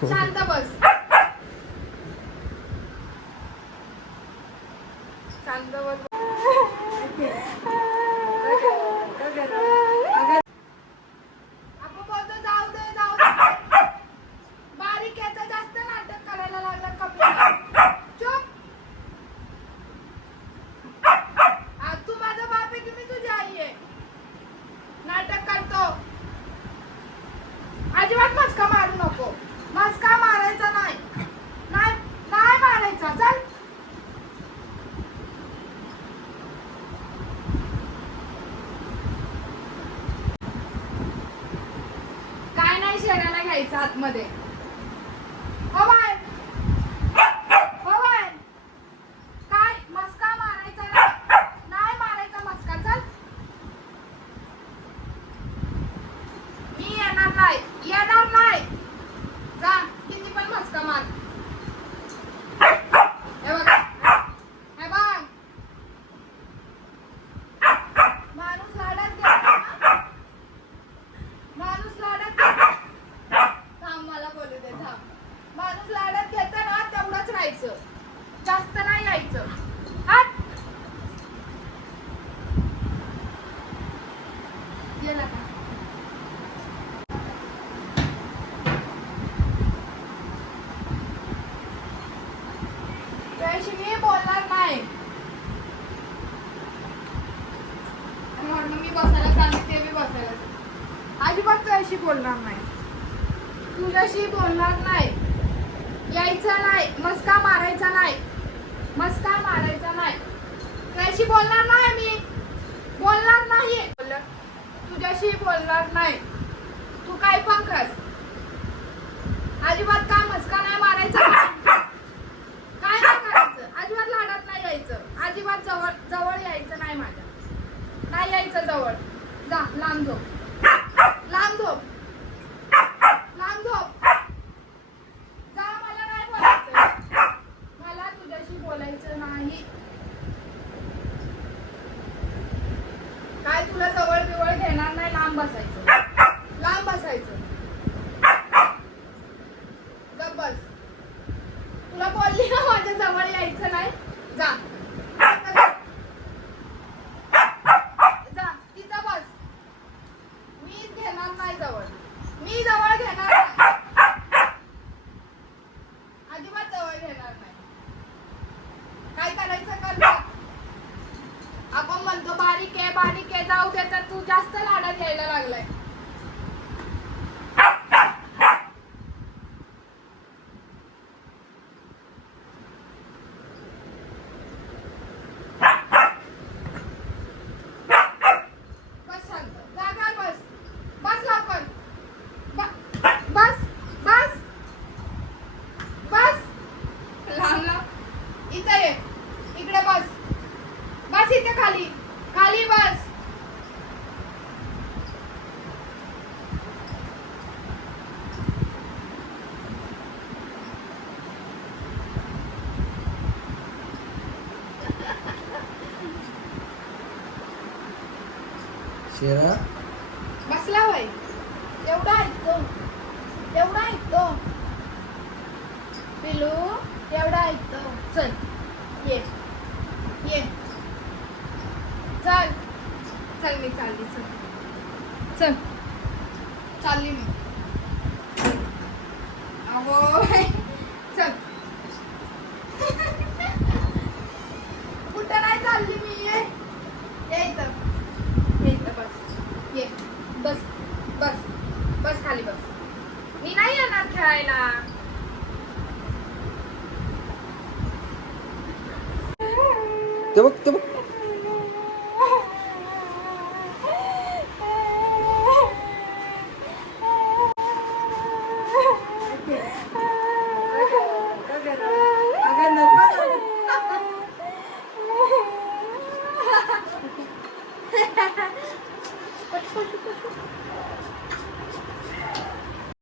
शांत बस. शांत बस. आपण बोलतो जाऊ दे जाऊ दे. बारीक आहे तर जास्त नाटक करायला लागला. कमी चुप. तू माझा बाप आहे की मी तुझी आई आहे? नाटक करतो. अजिबात मस्का मारू नको. मस्का मारायचा नाही. नाही नाही मारायचा. चल. काय नाही शेणाला घ्यायचं आतमध्ये. हो बाय. हो बाय. काय मस्का मारायचा नाही. नाही मारायचा मस्का. चल. मी येणार नाही. येणार नाही. जा. किती पण मस्का मार. हे बघ. हे बघ. माणूस लाडात घेतो ना. माणूस लाडात घेतो. थांब मला बोलू दे. थांब. माणूस लाडात घेतो ना तेवढंच राहायचं. जास्त नाही यायचं. हट. गेला का? त्याशी मी बोलणार नाही. आणि म्हणून मी बसायला सांगते बी बसायला. अजिबात त्याशी बोलणार नाही. तुझ्याशी बोलणार नाही. यायचं नाही. मस्का मारायचा नाही. मस्का मारायचा नाही. त्याशी बोलणार नाही मी. बोलणार नाही. तुझ्याशी बोलणार नाही. तू काय पण कर. अजिबात काय मस्का नाही मारायचा. काय नाही करायचं. अजिबात लाडात नाही यायचं. अजिबात जवळ जवळ यायचं नाही माझ्या. नाही यायचं जवळ. जा. लांब झोप. लांब झोप. लांब झोप. जा. मला नाही बोलायचं. मला तुझ्याशी बोलायचं नाही. काय तुला जवळ बिवळ घेणार नाही. लांब बसायचं. लांब बसायचं. गप्प बस. तुला बोलली ना माझ्या जवळ यायचं नाही. जा. जा. तिथं बस. मी घेणार नाही जवळ. मी जवळ घेणार नाही. अजिबात जवळ घेणार नाही. काय करायचं कर जा. आपण म्हणतो बारीक आहे बारीक आहे. जाऊ दे तर तू जास्त लाडात यायला लागलाय. बस शांत. जागा बस. बस लवकर. बस. बस. बस. लांब लांब. इथं ये. इकडे बस. बस इथे खाली. खाली बस. शेरा बसला वय. एवढा ऐकतो. एवढा ऐकतो. पिलू एवढा ऐकतो. चल. ये. ये. चल. चल मी चालली. चल. चल. चालली मी. अहो. चल. कुठं नाही चालली मी. ये. ये इथं. ये इथं बस. ये. बस. बस. बस खाली बस. मी नाही येणार खेळायला. ते बघ